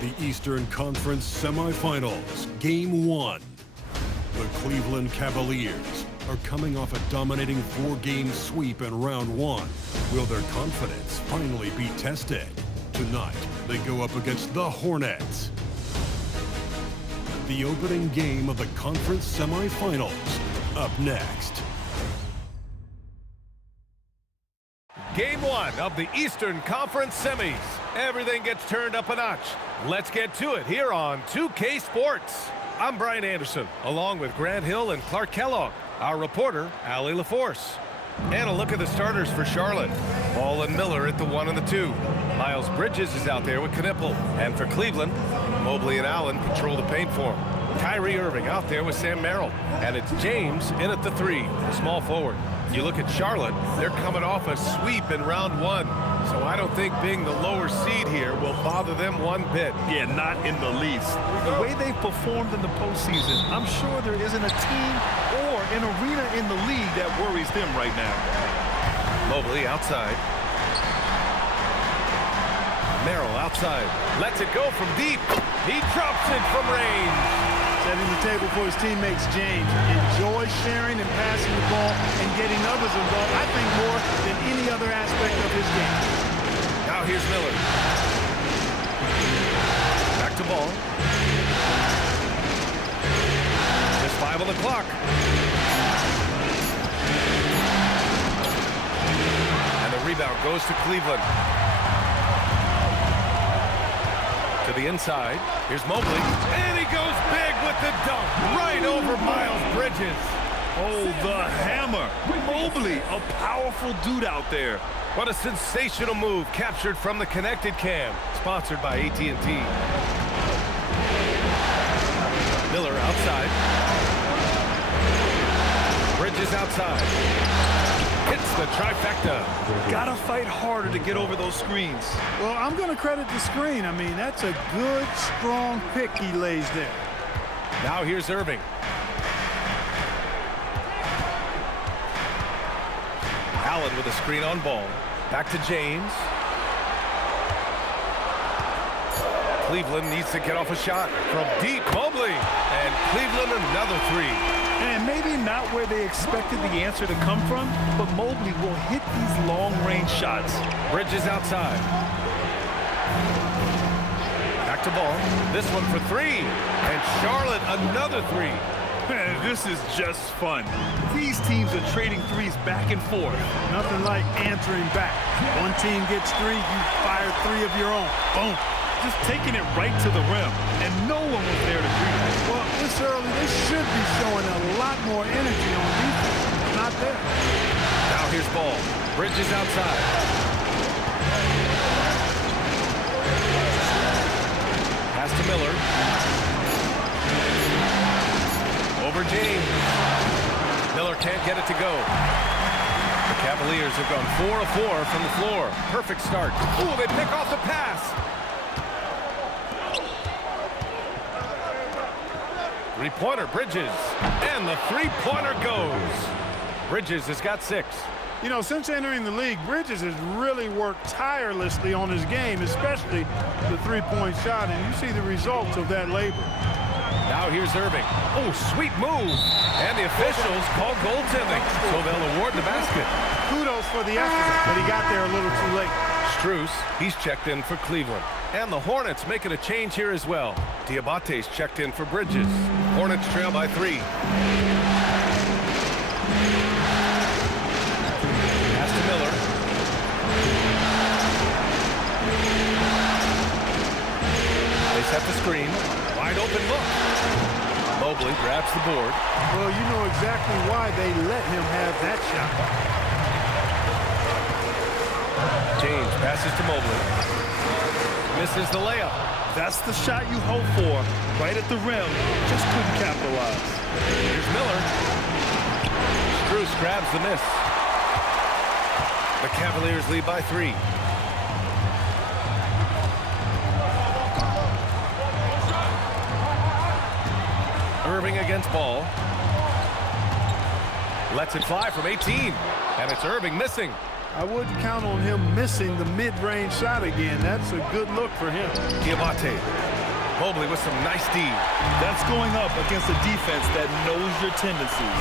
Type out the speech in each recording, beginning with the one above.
The Eastern Conference semifinals, Game 1. The Cleveland Cavaliers are coming off a dominating 4-game sweep in round 1. Will their confidence finally be tested? Tonight, they go up against the Hornets. The opening game of the conference semifinals, up next. Game 1 of the Eastern Conference semis. Everything gets turned up a notch. Let's get to it here on 2K Sports. I'm Brian Anderson, along with Grant Hill and Clark Kellogg. Our reporter, Allie LaForce. And a look at the starters for Charlotte. Ball and Miller at the 1 and the 2. Miles Bridges is out there with Knipple. And for Cleveland, Mobley and Allen control the paint for him. Kyrie Irving out there with Sam Merrill. And it's James in at the 3, the small forward. You look at Charlotte, they're coming off a sweep in round 1. So I don't think being the lower seed here will bother them one bit. Yeah, not in the least. The way they've performed in the postseason, I'm sure there isn't a team or an arena in the league that worries them right now. Mobley outside. Merrill outside. Lets it go from deep. He drops it from range. Setting the table for his teammates, James. Enjoys sharing and passing the ball and getting others involved, I think, more than any other aspect of his game. Now here's Miller. Back to ball. Just 5 on the clock. And the rebound goes to Cleveland. To the inside. Here's Mobley. And he goes big with the dunk. Right over Miles Bridges. Oh, the hammer. Mobley, a powerful dude out there. What a sensational move captured from the connected cam. Sponsored by AT&T. Miller outside. Bridges outside. Hits the trifecta. Gotta fight harder to get over those screens. Well, I'm going to credit the screen. I mean, that's a good, strong pick he lays there. Now here's Irving. Allen with a screen on ball. Back to James. Cleveland needs to get off a shot from deep. Mobley. And Cleveland another 3. And maybe not where they expected the answer to come from, but Mobley will hit these long-range shots. Bridges outside. Back to ball. This one for 3. And Charlotte another 3. Man, this is just fun. These teams are trading threes back and forth. Nothing like answering back. One team gets 3, you fire 3 of your own. Boom. Just taking it right to the rim, and no one was there to greet it. Well, this early, they should be showing a lot more energy on defense. Not there. Now here's ball. Bridges outside. Pass to Miller. Over James. Miller can't get it to go. The Cavaliers have gone 4 of 4 from the floor. Perfect start. Ooh, they pick off the pass. Three-pointer, Bridges. And the three-pointer goes. Bridges has got 6. You know, since entering the league, Bridges has really worked tirelessly on his game, especially the three-point shot, and you see the results of that labor. Now here's Irving. Oh, sweet move. And the officials call goaltending, so they'll award the basket. Kudos for the effort, but he got there a little too late. Strus, he's checked in for Cleveland. And the Hornets making a change here as well. Diabate's checked in for Bridges. Hornets trail by 3. Pass to Miller. They set the screen. Wide open look. Mobley grabs the board. Well, you know exactly why they let him have that shot. James passes to Mobley. Misses the layup. That's the shot you hope for. Right at the rim. Just couldn't capitalize. Here's Miller. Strus grabs the miss. The Cavaliers lead by 3. Irving against ball. Lets it fly from 18. And it's Irving missing. I wouldn't count on him missing the mid-range shot again. That's a good look for him. Diabate. Mobley with some nice D. That's going up against a defense that knows your tendencies.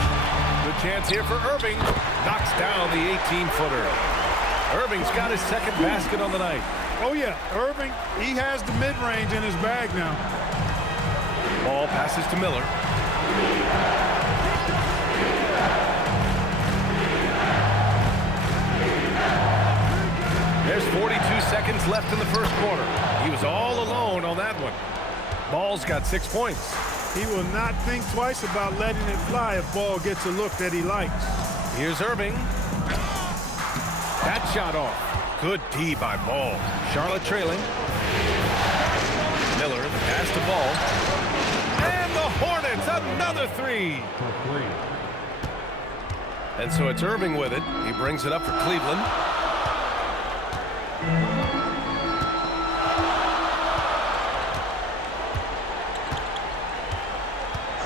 Good chance here for Irving. Knocks down the 18-footer. Irving's got his second basket on the night. Oh, yeah. Irving, he has the mid-range in his bag now. Ball passes to Miller. There's 42 seconds left in the first quarter. He was all alone on that one. Ball's got 6 points. He will not think twice about letting it fly if Ball gets a look that he likes. Here's Irving. That shot off. Good D by Ball. Charlotte trailing. Miller, the pass to Ball. And the Hornets, another three. And so it's Irving with it. He brings it up for Cleveland.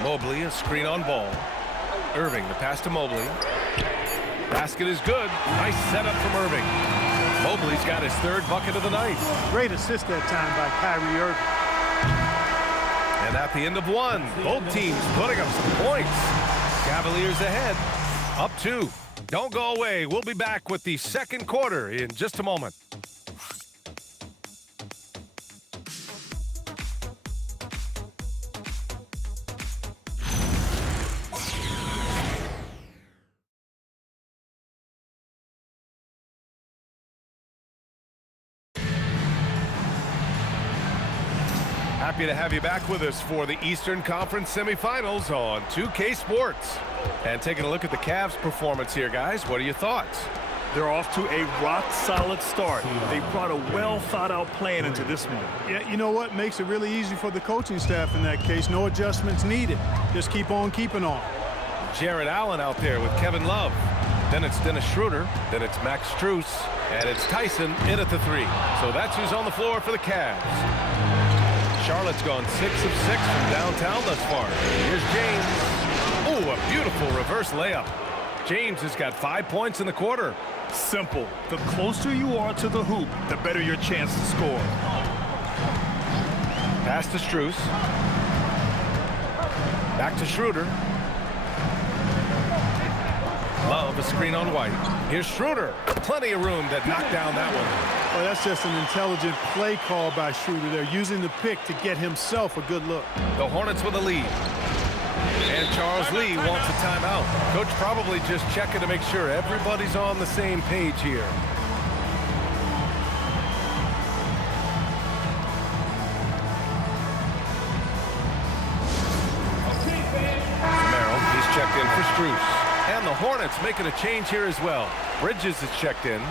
Mobley, a screen on Ball. Irving, the pass to Mobley. Basket is good. Nice setup from Irving. Mobley's got his third bucket of the night. Great assist that time by Kyrie Irving. And at the end of one, both teams putting up some points. Cavaliers ahead, up 2. Don't go away. We'll be back with the second quarter in just a moment. Happy to have you back with us for the Eastern Conference semifinals on 2K Sports. And taking a look at the Cavs' performance here, guys. What are your thoughts? They're off to a rock-solid start. They brought a well-thought-out plan into this one. Yeah, you know what? Makes it really easy for the coaching staff in that case. No adjustments needed. Just keep on keeping on. Jared Allen out there with Kevin Love. Then it's Dennis Schroeder. Then it's Max Strus. And it's Tyson in at the 3. So that's who's on the floor for the Cavs. Charlotte's gone 6 of 6 from downtown thus far. Here's James. Oh, a beautiful reverse layup. James has got 5 points in the quarter. Simple. The closer you are to the hoop, the better your chance to score. Pass to Strus. Back to Schroeder. Love a screen on White. Here's Schroeder. Plenty of room to knock down that one. Well, that's just an intelligent play call by Schroeder. They're using the pick to get himself a good look. The Hornets with a lead. And Charles Lee wants a timeout. Coach probably just checking to make sure everybody's on the same page here. Merrill, he's checked in for Strus. And the Hornets making a change here as well. Bridges is checked in.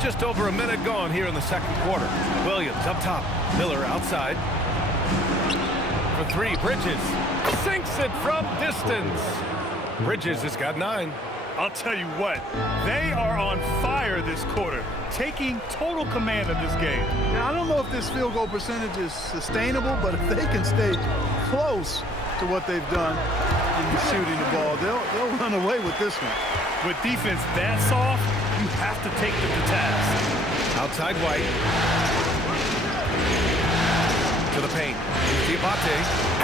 Just over a minute gone here in the second quarter. Williams up top. Miller outside. For 3, Bridges sinks it from distance. Bridges has got 9. I'll tell you what, they are on fire this quarter, taking total command of this game. Now, I don't know if this field goal percentage is sustainable, but if they can stay close to what they've done in shooting the ball, they'll run away with this one. With defense that soft, you have to take them to task. Outside White. To the paint. Diabate.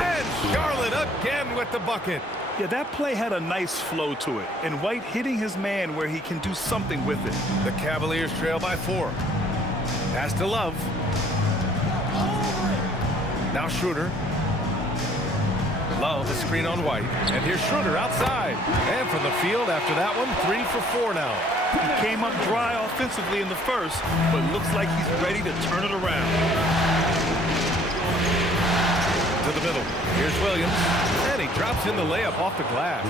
And Charlotte again with the bucket. Yeah, that play had a nice flow to it, and White hitting his man where he can do something with it. The Cavaliers trail by 4. Pass to Love. Now Schroeder. Love, a screen on White. And here's Schroeder outside. And from the field after that one, 3 for 4 now. He came up dry offensively in the first, but looks like he's ready to turn it around. To the middle. Here's Williams. And he drops in the layup off the glass.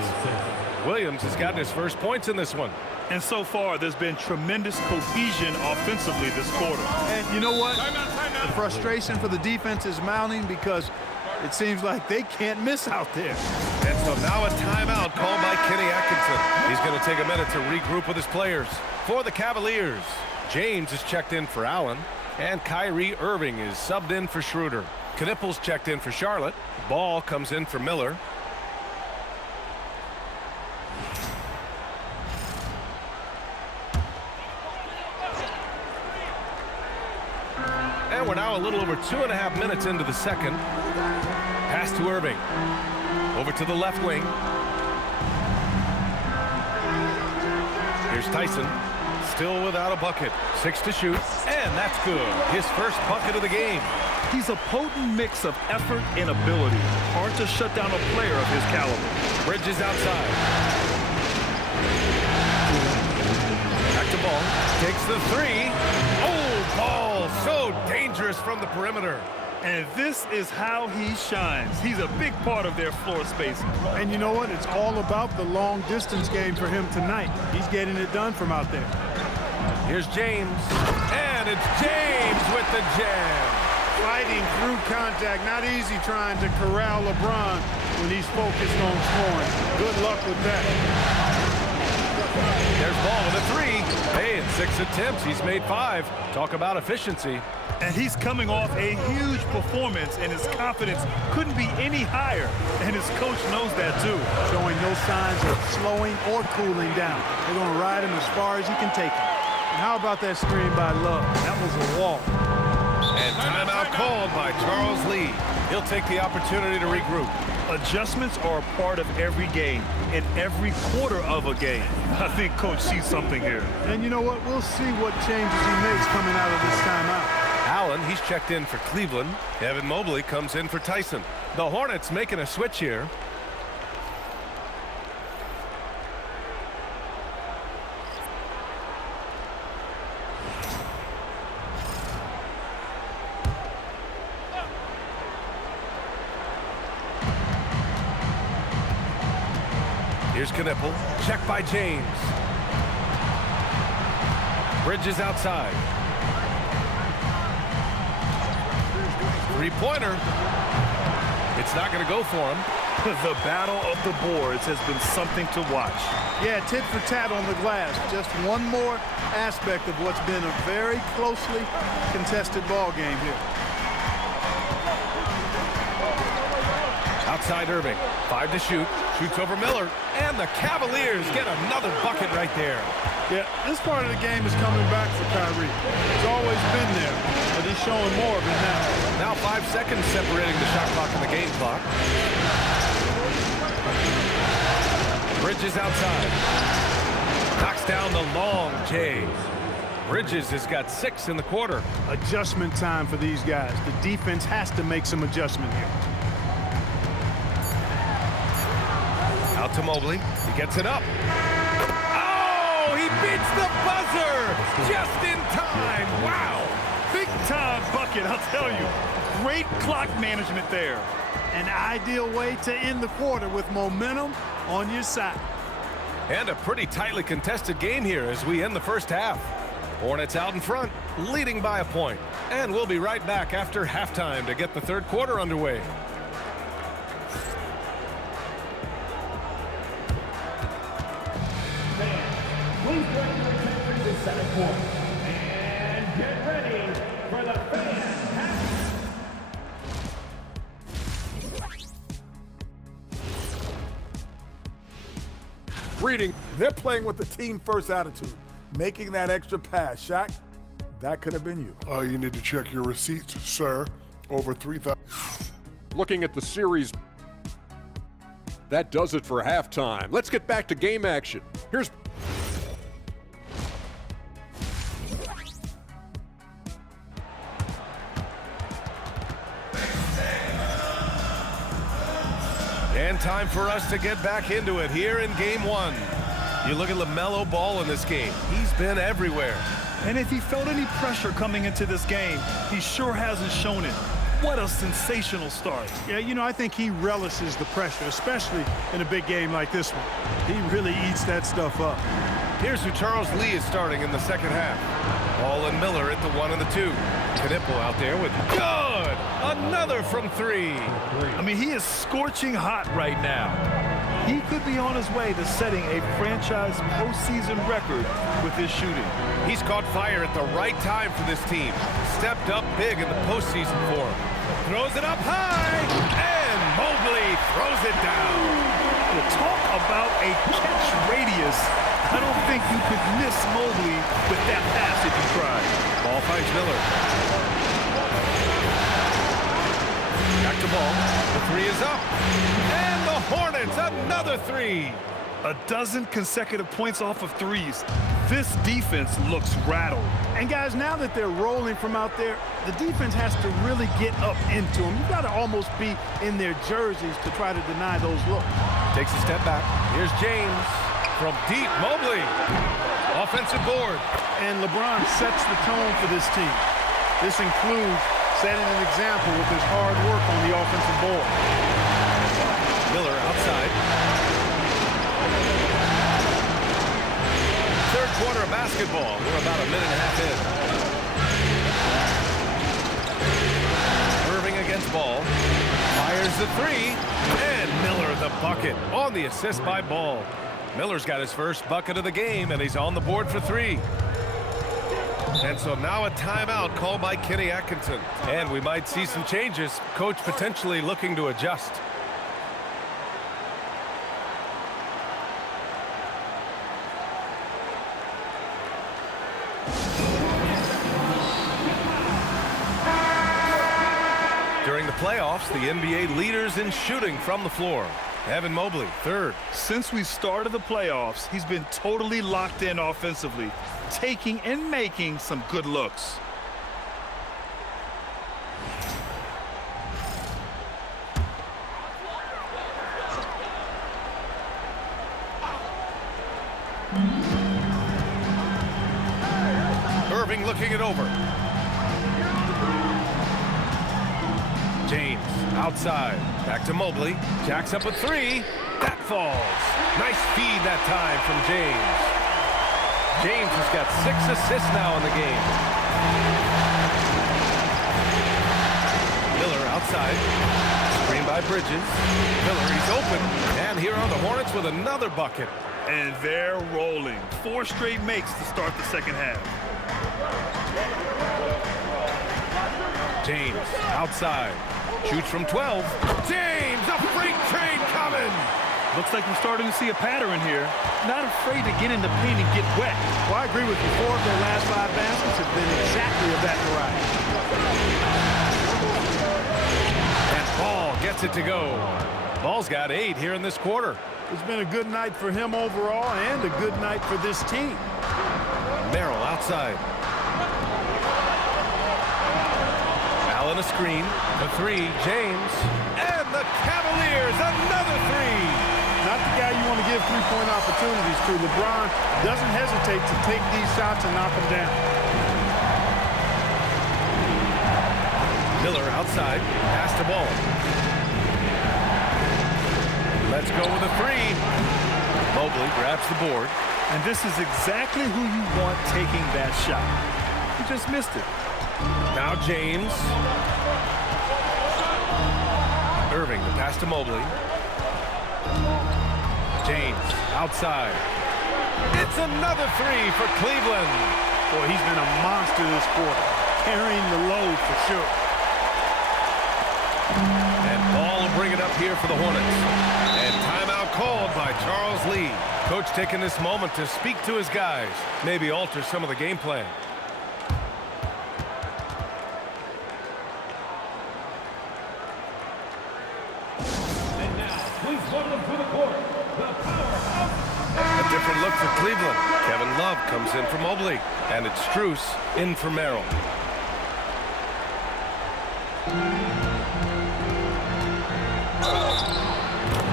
Williams has gotten his first points in this one. And so far, there's been tremendous cohesion offensively this quarter. And you know what? The frustration for the defense is mounting because It seems like they can't miss out there. And so now a timeout called by Kenny Atkinson. He's going to take a minute to regroup with his players. For the Cavaliers, James is checked in for Allen, and Kyrie Irving is subbed in for Schroeder. Knippel's checked in for Charlotte. Ball comes in for Miller. And we're now a little over 2.5 minutes into the second. Pass to Irving. Over to the left wing. Here's Tyson. Still without a bucket. 6 to shoot. And that's good. His first bucket of the game. He's a potent mix of effort and ability. Hard to shut down a player of his caliber. Bridges outside. Back to Ball. Takes the 3. Oh, Ball so dangerous from the perimeter. And this is how he shines. He's a big part of their floor spacing. And you know what? It's all about the long distance game for him tonight. He's getting it done from out there. Here's James. And it's James with the jam. Fighting through contact. Not easy trying to corral LeBron when he's focused on scoring. Good luck with that. There's Ball with a 3. Hey, in 6 attempts, he's made 5. Talk about efficiency. And he's coming off a huge performance, and his confidence couldn't be any higher. And his coach knows that, too. Showing no signs of slowing or cooling down. They're going to ride him as far as he can take him. And how about that screen by Love? That was a wall. And timeout called by Charles Lee. He'll take the opportunity to regroup. Adjustments are a part of every game, in every quarter of a game. I think Coach sees something here. And you know what? We'll see what changes he makes coming out of this timeout. Allen, he's checked in for Cleveland. Evan Mobley comes in for Tyson. The Hornets making a switch here. Here's Knippel. Checked by James. Bridges outside. Three-pointer. It's not going to go for him. The battle of the boards has been something to watch. Yeah, tit for tat on the glass. Just one more aspect of what's been a very closely contested ball game here. Outside Irving. 5 to shoot. Shoots over Miller. And the Cavaliers get another bucket right there. Yeah, this part of the game is coming back for Kyrie. It's always been there, but he's showing more of it now. Now 5 seconds separating the shot clock and the game clock. Bridges outside. Knocks down the long J. Bridges has got 6 in the quarter. Adjustment time for these guys. The defense has to make some adjustment here. Out to Mobley. He gets it up. Oh, he beats the buzzer just in time. Wow. Big time bucket, I'll tell you. Great clock management there. An ideal way to end the quarter with momentum on your side. And a pretty tightly contested game here as we end the first half. Hornets out in front, leading by a point. And we'll be right back after halftime to get the third quarter underway. Please direct your attention to center court. And get ready for the fan half. Reading, they're playing with the team-first attitude, making that extra pass. Shaq, that could have been you. You need to check your receipts, sir. Over 3,000. Looking at the series, that does it for halftime. Let's get back to game action. Here's And time for us to get back into it here in game one. You look at LaMelo Ball in this game. He's been everywhere. And if he felt any pressure coming into this game, he sure hasn't shown it. What a sensational start. Yeah, you know, I think he relishes the pressure, especially in a big game like this one. He really eats that stuff up. Here's who Charles Lee is starting in the second half. Ball in Jalen Miller at the 1 and the 2. Knipple out there with good. Another from 3. I mean, he is scorching hot right now. He could be on his way to setting a franchise postseason record with his shooting. He's caught fire at the right time for this team. Stepped up big in the postseason for him. Throws it up high, and Mobley throws it down. Talk about a catch radius. I don't think you could miss Mobley with that pass if you tried. Ball finds Miller. Back to ball. The 3 is up. And the Hornets, another 3. A dozen consecutive points off of threes. This defense looks rattled. And guys, now that they're rolling from out there, the defense has to really get up into them. You've got to almost be in their jerseys to try to deny those looks. Takes a step back. Here's James from deep. Mobley. Offensive board. And LeBron sets the tone for this team. This includes setting an example with his hard work on the offensive board. Miller outside. Third quarter of basketball. We're about a minute and a half in. Irving against Ball. Fires the 3. And Miller the bucket on the assist by Ball. Miller's got his first bucket of the game, and he's on the board for 3. And so now a timeout called by Kenny Atkinson. And we might see some changes. Coach potentially looking to adjust. During the playoffs, the NBA leaders in shooting from the floor. Evan Mobley, 3rd. Since we started the playoffs, he's been totally locked in offensively, taking and making some good looks. Irving looking it over. James outside. Back to Mobley. Jacks up a 3. That falls. Nice feed that time from James. James has got 6 assists now in the game. Miller outside. Screen by Bridges. Miller, he's open. And here are the Hornets with another bucket. And they're rolling. 4 straight makes to start the second half. James outside. Shoots from 12. James, a freight train coming. Looks like we're starting to see a pattern here. Not afraid to get in the paint and get wet. Well, I agree with you. 4 of their last 5 baskets have been exactly of that variety. And Ball gets it to go. Ball's got 8 here in this quarter. It's been a good night for him overall and a good night for this team. Merrill outside. Allen a screen. The 3, James. And the Cavaliers, another 3. Not the guy you want to give three-point opportunities to. LeBron doesn't hesitate to take these shots and knock them down. Miller outside. Pass the ball. Let's go with a 3. Mobley grabs the board. And this is exactly who you want taking that shot. He just missed it. Now James. Irving, the pass to Mobley. James outside. It's another 3 for Cleveland. Boy, he's been a monster this quarter, carrying the load for sure. And Ball will bring it up here for the Hornets. And timeout called by Charles Lee. Coach taking this moment to speak to his guys, maybe alter some of the game plan. And now, please welcome to the court, the powerhouse. A different look for Cleveland. Kevin Love comes in for Mobley. And it's Strus in for Merrill.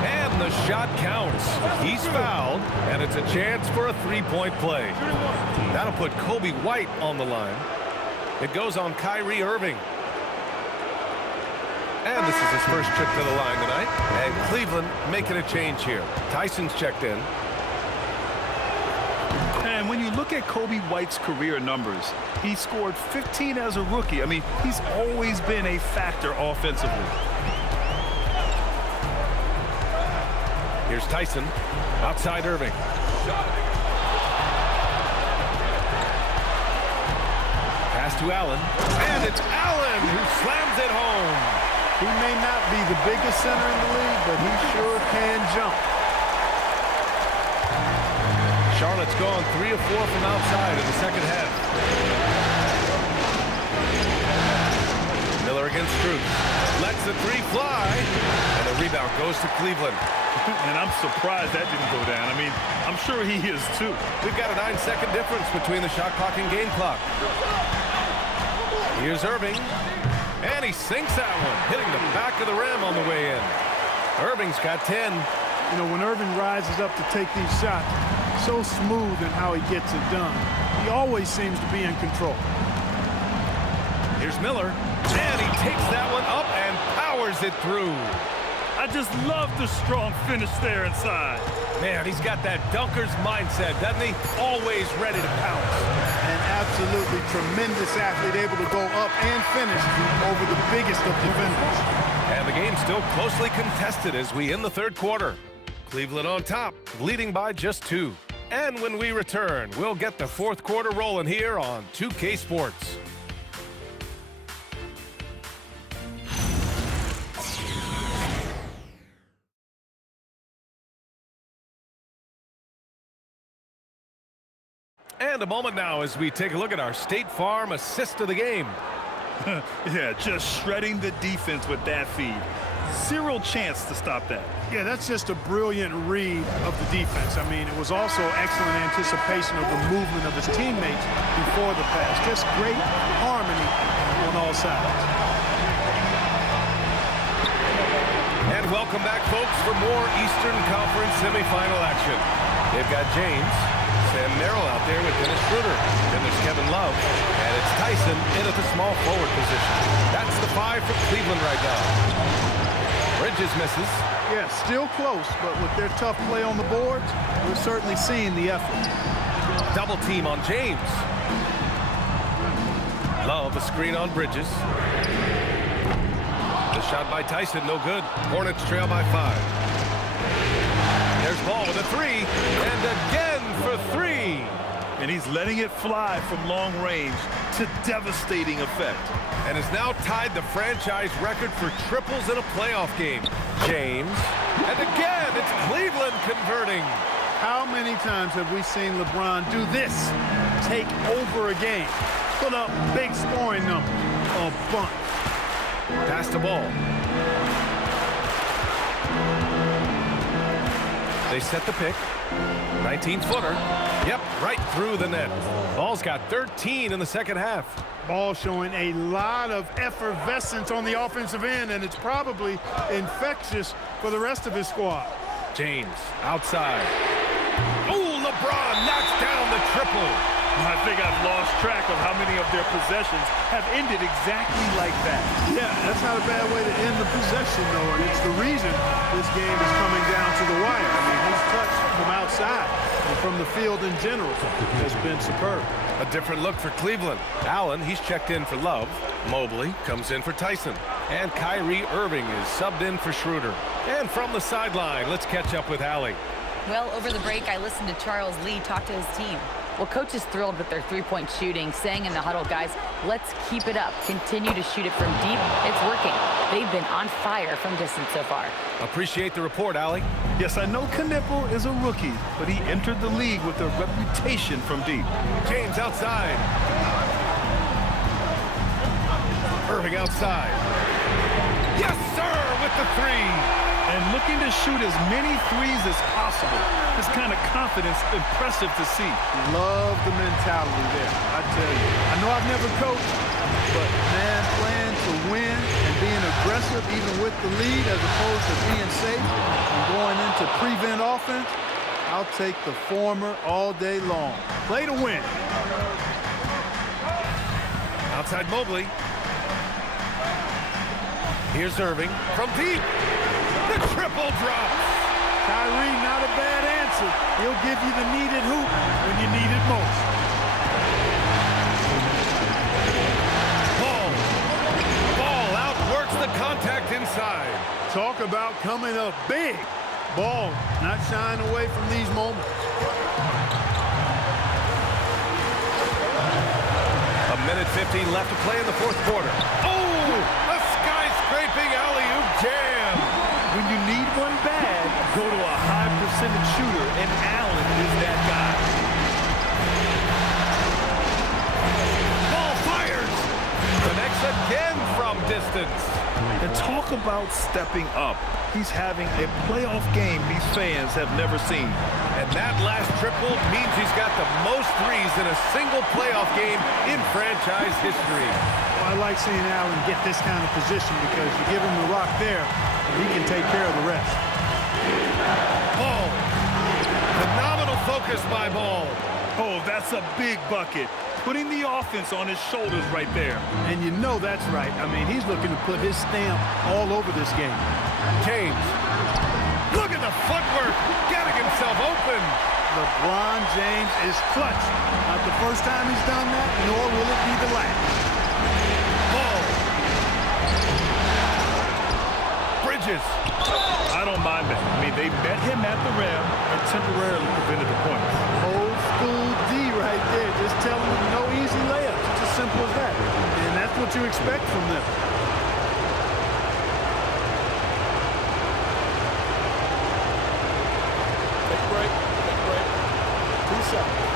And the shot counts. He's fouled, and it's a chance for a three-point play. That'll put Kobe White on the line. It goes on Kyrie Irving. And this is his first trip to the line tonight. And Cleveland making a change here. Tyson's checked in. And and when you look at Kobe White's career numbers, he scored 15 as a rookie. I mean, he's always been a factor offensively. Here's Tyson, outside Irving. Pass to Allen, and it's Allen who slams it home. He may not be the biggest center in the league, but he sure can jump. Charlotte's gone 3 of 4 from outside in the second half. Miller against Strus. Lets the three fly, and the rebound goes to Cleveland. And I'm surprised that didn't go down. I mean, I'm sure he is too. We've got a 9-second difference between the shot clock and game clock. Here's Irving, and he sinks that one, hitting the back of the rim on the way in. Irving's got 10. You know, when Irving rises up to take these shots, so smooth in how he gets it done. He always seems to be in control. Here's Miller, and he takes that one up and powers it through. I just love the strong finish there inside. Man, he's got that dunker's mindset, doesn't he? Always ready to pounce. An absolutely tremendous athlete, able to go up and finish over the biggest of defenders. And the game's still closely contested as we end the third quarter. Cleveland on top, leading by just 2. And when we return, we'll get the fourth quarter rolling here on 2K Sports. And a moment now as we take a look at our State Farm assist of the game. Yeah, just shredding the defense with that feed. Zero chance to stop that. Yeah, that's just a brilliant read of the defense. I mean, it was also excellent anticipation of the movement of his teammates before the pass. Just great harmony on all sides. And welcome back, folks, for more Eastern Conference semifinal action. They've got James, Sam Merrill out there with Dennis Schroeder. Then there's Kevin Love, and it's Tyson in at the small forward position. That's the 5 for Cleveland right now. Bridges misses. Yeah, still close, but with their tough play on the boards, we're certainly seeing the effort. Double team on James. Love a screen on Bridges. The shot by Tyson, no good. Hornets trail by 5. There's Ball with a 3, and again for 3. And he's letting it fly from long range to devastating effect. And has now tied the franchise record for triples in a playoff game. James, and again, it's Cleveland converting. How many times have we seen LeBron do this? Take over a game, put up big scoring numbers, a bunch. Pass the ball. They set the pick. 19-footer. Yep, right through the net. Ball's got 13 in the second half. Ball showing a lot of effervescence on the offensive end, and it's probably infectious for the rest of his squad. James outside. Oh, LeBron knocks down the triple. I think I've lost track of how many of their possessions have ended exactly like that. Yeah, that's not a bad way to end the possession, though, and it's the reason this game is coming down to the wire. I mean, his touch from outside and from the field in general has been superb. A different look for Cleveland. Allen, he's checked in for Love. Mobley comes in for Tyson. And Kyrie Irving is subbed in for Schroeder. And from the sideline, let's catch up with Allie. Well, over the break, I listened to Charles Lee talk to his team. Well, coach is thrilled with their three-point shooting, saying in the huddle, guys, let's keep it up. Continue to shoot it from deep. It's working. They've been on fire from distance so far. Appreciate the report, Allie. Yes, I know Knipple is a rookie, but he entered the league with a reputation from deep. James outside. Irving outside. Yes, sir, with the 3. And looking to shoot as many threes as possible. This kind of confidence, impressive to see. Love the mentality there, I tell you. I know I've never coached, but man, playing to win and being aggressive even with the lead as opposed to being safe and going into prevent offense, I'll take the former all day long. Play to win. Outside Mobley. Here's Irving from deep. The triple drops. Kyrie, not a bad answer. He'll give you the needed hoop when you need it most. Ball outworks the contact inside. Talk about coming up big. Ball not shying away from these moments. A minute 15 left to play in the fourth quarter. Oh, a skyscraping alley-oop jam. When you need one bad, go to a high percentage shooter, and Allen is that guy. Ball fires. Connects again from distance. And talk about stepping up. He's having a playoff game these fans have never seen. And that last triple means he's got the most threes in a single playoff game in franchise history. Well, I like seeing Allen get this kind of position because you give him the rock there, and he can take care of the rest. Ball. Phenomenal focus by Ball. Oh, that's a big bucket. Putting the offense on his shoulders right there. And you know that's right. I mean, he's looking to put his stamp all over this game. James. Look at the footwork. Getting himself open. LeBron James is clutch. Not the first time he's done that, nor will it be the last. Ball. Bridges. I don't mind that. I mean, they met him at the rim and temporarily prevented the points. Old school D right there. Just telling them no easy layups. It's as simple as that. And that's what you expect from them. Take a break. Take a break. 2 seconds.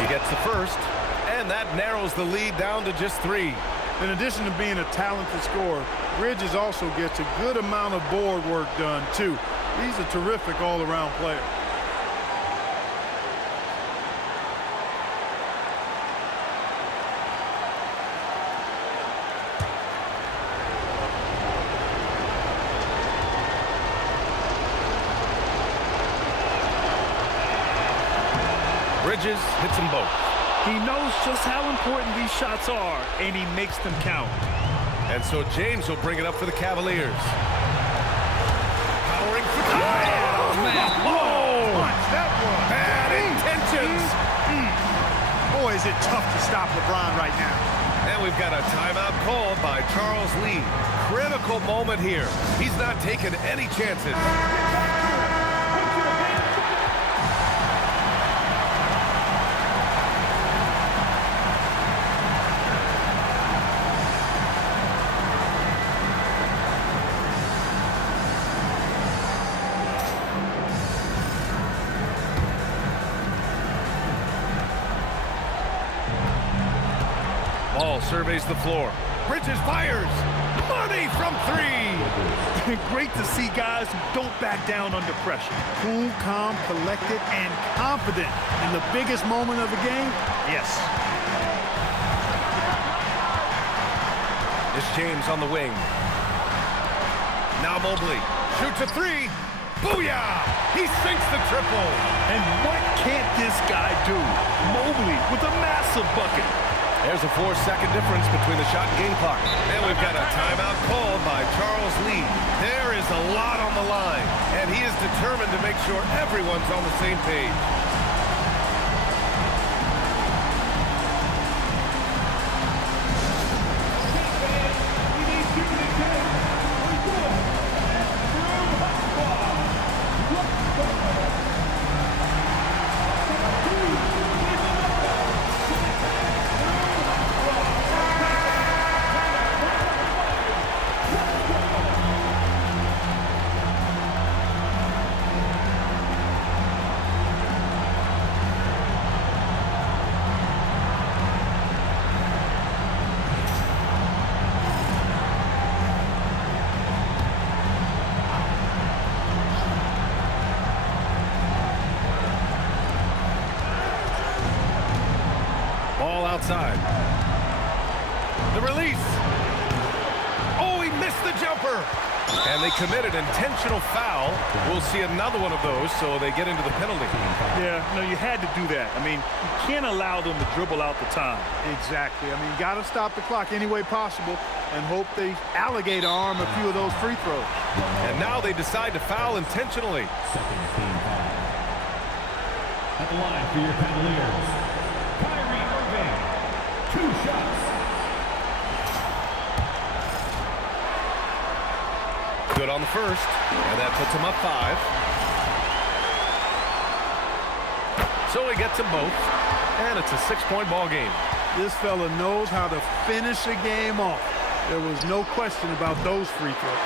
He gets the first, and that narrows the lead down to just 3. In addition to being a talented scorer, Bridges also gets a good amount of board work done, too. He's a terrific all-around player. Bridges hits them both. He knows just how important these shots are, and he makes them count. And so James will bring it up for the Cavaliers. Powering for the oh, man. Whoa! Watch that one. Bad intentions. Boy, is it tough to stop LeBron right now. And we've got a timeout called by Charles Lee. Critical moment here. He's not taking any chances. Ball surveys the floor. Bridges fires. Money from 3. Great to see guys who don't back down under pressure. Cool, calm, collected, and confident in the biggest moment of the game? Yes. It's James on the wing. Now Mobley shoots a 3. Booyah! He sinks the triple. And what can't this guy do? Mobley with a massive bucket. There's a 4-second difference between the shot and game clock. And we've got a timeout called by Charles Lee. There is a lot on the line, and he is determined to make sure everyone's on the same page. Ball outside. The release. Oh, he missed the jumper. And they committed intentional foul. We'll see another one of those, so they get into the penalty. Yeah, no, you had to do that. I mean, you can't allow them to dribble out the time. Exactly. I mean, got to stop the clock any way possible and hope they alligator arm a few of those free throws. And now they decide to foul intentionally. Second team foul. At the line for your Cavaliers, Kyrie Irving. 2 shots. Good on the first, and that puts him up 5. So he gets them both, and it's a 6-point ball game. This fella knows how to finish a game off. There was no question about those free throws.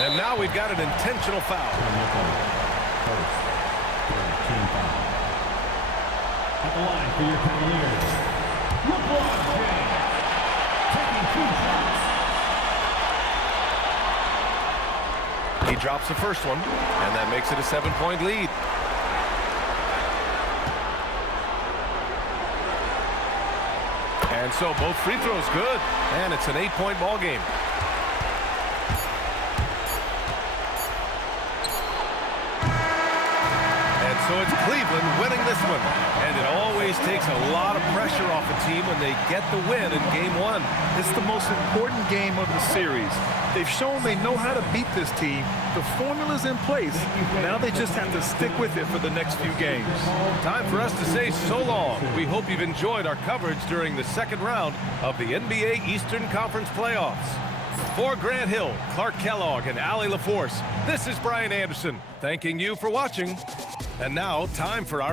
And now we've got an intentional foul. First, team foul. At the line for your Cavaliers, LeBron James. Taking 2 shots. He drops the first one, and that makes it a 7-point lead. And so both free throws good, and it's an 8-point ball game. And so it's Cleveland winning this one. And it always takes a lot of pressure off a team when they get the win in Game 1. It's the most important game of the series. They've shown they know how to beat this team. The formula's in place. Now they just have to stick with it for the next few games. Time for us to say so long. We hope you've enjoyed our coverage during the second round of the NBA Eastern Conference playoffs. For Grant Hill, Clark Kellogg, and Allie LaForce, this is Brian Anderson, thanking you for watching. And now, time for our